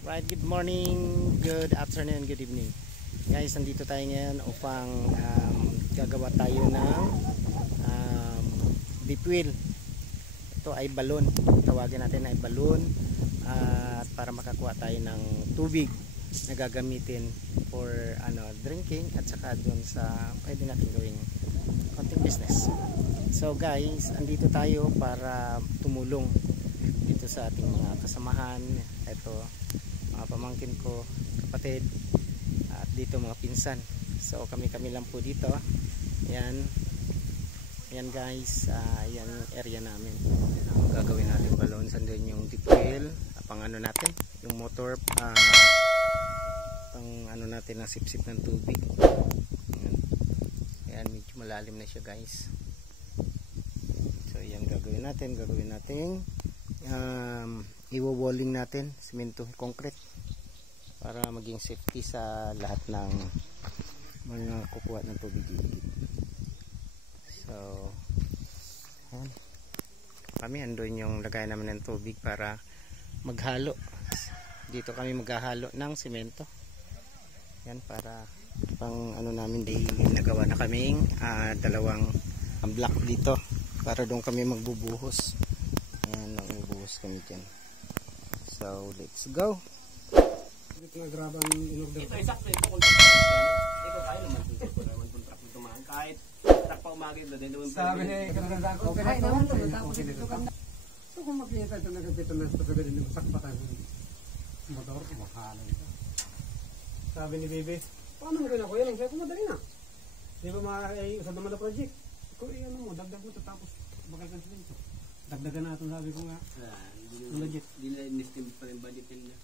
Right, good morning, good afternoon, good evening. Guys, nandito tayo ngayon upang gagawa tayo ng deep well. Ito ay balon. Tawagin natin ay balon para makakuha tayo ng tubig na gagamitin for drinking at saka doon sa pwede natin gawing konting business. So guys, andito tayo para tumulong dito sa ating mga kasamahan. Ito mga pamangkin ko, kapatid, at dito mga pinsan. So kami lang po dito. Yan guys, yan yung area namin. Gagawin natin balon. Sandun yung deep well, pang natin, yung motor, pang natin na sip-sip ng tubig. Yan, medyo malalim na siya guys. So yan gagawin natin iwo-walling natin, simento, concrete, para maging safety sa lahat ng mga kukuha ng tubig dito. So yan, kami andun yung lagay naman ng tubig para maghalo. Dito kami maghahalo ng simento. Yan, para pang namin daily. Nagawa na kaming dalawang block dito para doon kami magbubuhos. Ayan, magbubuhos kami dyan. So let's go. Ito exactly ito kung ito tayo naman contract nito man kahit tak pa umagid na din doon sabi ni kanang okay na naman dito so kung makita ito nagpito na sa gabi din sakpatan motor mahala ito. Sabi ni Bebe, paano mo ko yan? Sabi ko madali na, di ba usad naman na project ko, mo dagdag mo tapos bakal ka dito dagdagan natin, sabi ko nga legit, di na in-estimate pa rin ba detail niya.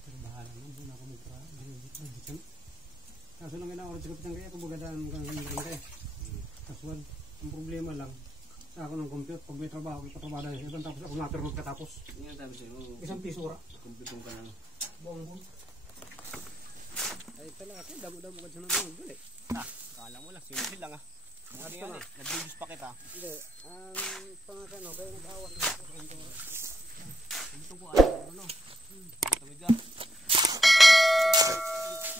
Pero bahala naman, doon ako legit yan. Kaso lang ginawa ko kapitang kaya kung bagadaan kang hanggang kaya. Kaswad, ang problema lang sa ako ng compute, pag may trabaho, ipatrabaho na yun, tapos ako matter magkatapos. Yan tapos yun, isang piso ra. Computong ka lang. Buong. Ay talaga ako, damo-damo ka dyan ng gulay. Kala mo lang, simple lang Buti yan nag-reduce pa kita. Hindi, ang pangakano, kaya nag-awan na ako. Dito po, ano? Tawid ka.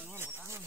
Ano nga, matangan.